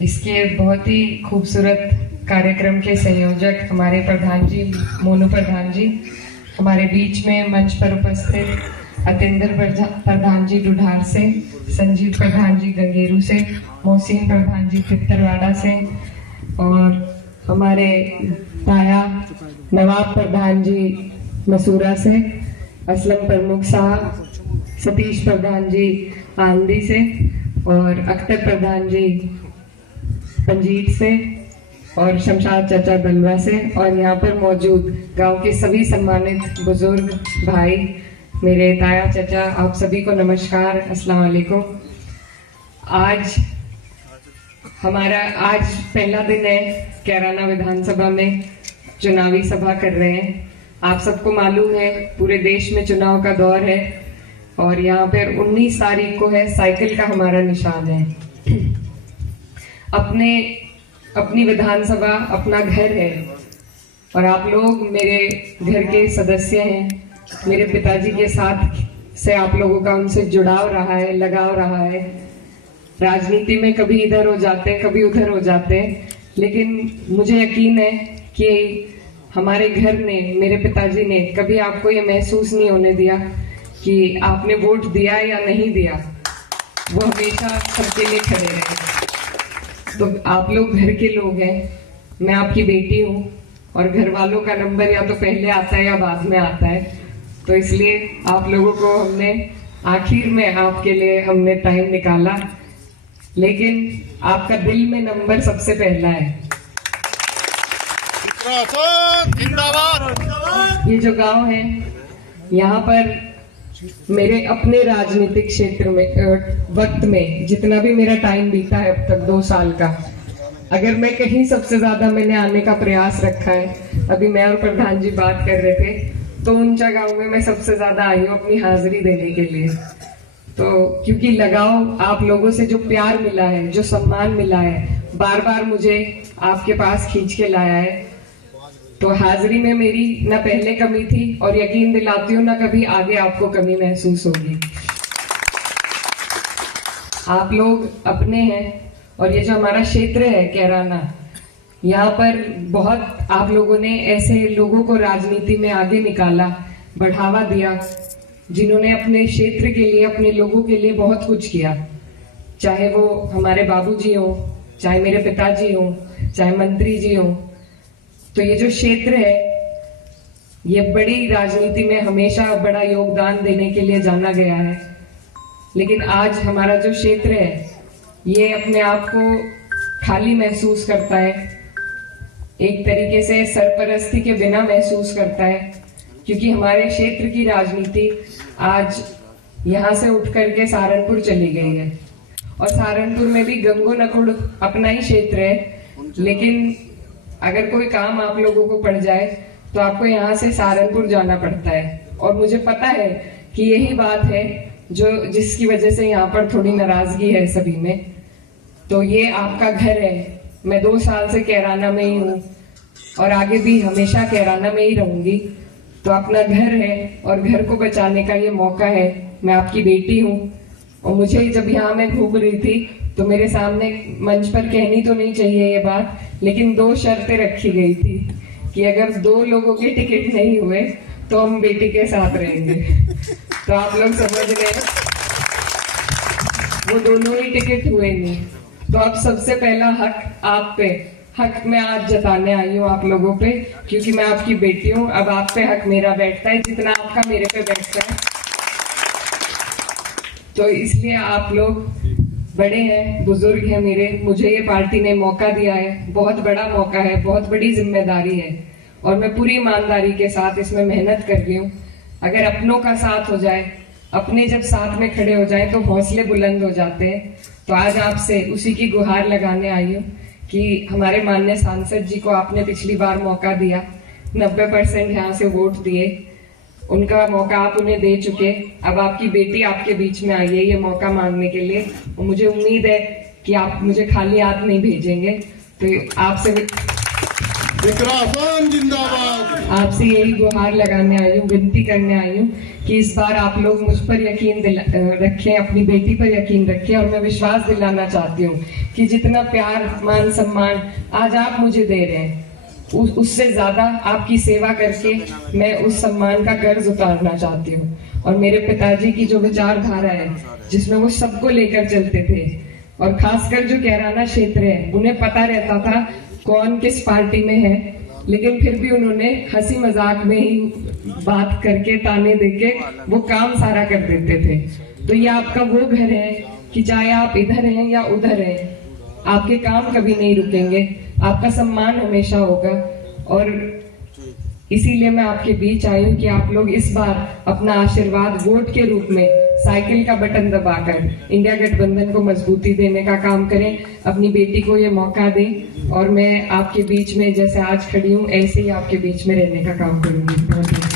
इसके बहुत ही खूबसूरत कार्यक्रम के संयोजक हमारे प्रधान जी, मोनू प्रधान जी, हमारे बीच में मंच पर उपस्थित अतिंदर प्रधान जी डुढार से, संजीव प्रधान जी गंगेरू से, मोहसिन प्रधान जी पित्तरवाड़ा से, और हमारे ताया नवाब प्रधान जी मसूरा से, असलम प्रमुख साहब, सतीश प्रधान जी आंधी से, और अख्तर प्रधान जी पंजीत से, और शमशाद चाचा दलवा से, और यहाँ पर मौजूद गांव के सभी सम्मानित बुजुर्ग भाई, मेरे ताया चाचा, आप सभी को नमस्कार, अस्सलाम वालेकुम। आज पहला दिन है कैराना विधानसभा में चुनावी सभा कर रहे हैं। आप सबको मालूम है पूरे देश में चुनाव का दौर है, और यहाँ पर 19 तारीख को है साइकिल का हमारा निशान है। अपनी विधानसभा अपना घर है, और आप लोग मेरे घर के सदस्य हैं। मेरे पिताजी के साथ से आप लोगों का उनसे जुड़ाव रहा है, लगाव रहा है। राजनीति में कभी इधर हो जाते हैं, कभी उधर हो जाते हैं, लेकिन मुझे यकीन है कि हमारे घर ने, मेरे पिताजी ने कभी आपको ये महसूस नहीं होने दिया कि आपने वोट दिया या नहीं दिया। वो हमेशा सबके लिए खड़े रहे। तो आप लोग घर के लोग हैं, मैं आपकी बेटी हूँ, और घर वालों का नंबर या तो पहले आता है या बाद में आता है। तो इसलिए आप लोगों को हमने आखिर में आपके लिए हमने टाइम निकाला, लेकिन आपका दिल में नंबर सबसे पहला है। ये जो गांव है, यहाँ पर मेरे अपने राजनीतिक क्षेत्र में वक्त में जितना भी मेरा टाइम बीता है अब तक 2 साल का, अगर मैं कहीं सबसे ज्यादा मैंने आने का प्रयास रखा है, अभी मैं और प्रधान जी बात कर रहे थे, तो ऊंचा गांव में मैं सबसे ज्यादा आई हूँ अपनी हाजिरी देने के लिए। तो क्योंकि लगाव, आप लोगों से जो प्यार मिला है, जो सम्मान मिला है, बार बार मुझे आपके पास खींच के लाया है। तो हाजिरी में मेरी ना पहले कमी थी, और यकीन दिलाती हूँ ना कभी आगे आपको कमी महसूस होगी। आप लोग अपने हैं, और ये जो हमारा क्षेत्र है कैराना, यहाँ पर बहुत आप लोगों ने ऐसे लोगों को राजनीति में आगे निकाला, बढ़ावा दिया, जिन्होंने अपने क्षेत्र के लिए, अपने लोगों के लिए बहुत कुछ किया। चाहे वो हमारे बाबूजी हो, चाहे मेरे पिताजी हो, चाहे मंत्री जी हो। तो ये जो क्षेत्र है, ये बड़ी राजनीति में हमेशा बड़ा योगदान देने के लिए जाना गया है, लेकिन आज हमारा जो क्षेत्र है ये अपने आप को खाली महसूस करता है, एक तरीके से सरपरस्ती के बिना महसूस करता है, क्योंकि हमारे क्षेत्र की राजनीति आज यहाँ से उठ करके सहारनपुर चली गई है, और सहारनपुर में भी गंगो नकुड़ अपना ही क्षेत्र है, लेकिन अगर कोई काम आप लोगों को पड़ जाए तो आपको यहाँ से सहारनपुर जाना पड़ता है। और मुझे पता है कि यही बात है जिसकी वजह से यहाँ पर थोड़ी नाराजगी है सभी में। तो ये आपका घर है, मैं 2 साल से कैराना में ही हूँ, और आगे भी हमेशा कैराना में ही रहूंगी। तो अपना घर है, और घर को बचाने का ये मौका है। मैं आपकी बेटी हूँ, और मुझे जब यहाँ मैं घूम रही थी तो मेरे सामने मंच पर कहनी तो नहीं चाहिए ये बात, लेकिन 2 शर्तें रखी गई थी कि अगर 2 लोगों के टिकट नहीं हुए तो हम बेटी के साथ रहेंगे। तो आप लोग समझ रहे हैं, वो दोनों ही टिकट हुए नहीं। तो अब सबसे पहला हक मैं आज जताने आई हूँ आप लोगों पे, क्योंकि मैं आपकी बेटी हूँ। अब आप पे हक मेरा बैठता है जितना आपका मेरे पे बैठता है। तो इसलिए आप लोग बड़े हैं, बुजुर्ग हैं मेरे, मुझे ये पार्टी ने मौका दिया है, बहुत बड़ा मौका है, बहुत बड़ी जिम्मेदारी है, और मैं पूरी ईमानदारी के साथ इसमें मेहनत कर रही हूँ। अगर अपनों का साथ हो जाए, अपने जब साथ में खड़े हो जाए तो हौसले बुलंद हो जाते हैं। तो आज आपसे उसी की गुहार लगाने आई हूँ कि हमारे माननीय सांसद जी को आपने पिछली बार मौका दिया, 90% यहाँ से वोट दिए, उनका मौका आप उन्हें दे चुके। अब आपकी बेटी आपके बीच में आई है ये मौका मांगने के लिए, और मुझे उम्मीद है कि आप मुझे खाली हाथ नहीं भेजेंगे। तो आपसे जिंदाबाद, आपसे यही गुहार लगाने आई हूँ, विनती करने आई हूँ कि इस बार आप लोग मुझ पर यकीन रखें, अपनी बेटी पर यकीन रखें। और मैं विश्वास दिलाना चाहती हूँ कि जितना प्यार, मान, सम्मान आज आप मुझे दे रहे हैं, उससे ज्यादा आपकी सेवा करके मैं उस सम्मान का कर्ज उतारना चाहती हूँ। और मेरे पिताजी की जो विचारधारा है, जिसमें वो सबको लेकर चलते थे, और खासकर जो कैराना क्षेत्र है, उन्हें पता रहता था कौन किस पार्टी में है, लेकिन फिर भी उन्होंने हंसी मजाक में ही बात करके, ताने देके वो काम सारा कर देते थे। तो ये आपका वो घर है कि चाहे आप इधर हैं या उधर हैं, आपके काम कभी नहीं रुकेंगे, आपका सम्मान हमेशा होगा। और इसीलिए मैं आपके बीच आई हूँ कि आप लोग इस बार अपना आशीर्वाद वोट के रूप में साइकिल का बटन दबाकर इंडिया गठबंधन को मजबूती देने का काम करें, अपनी बेटी को ये मौका दें। और मैं आपके बीच में जैसे आज खड़ी हूँ, ऐसे ही आपके बीच में रहने का काम करूंगी। बहुत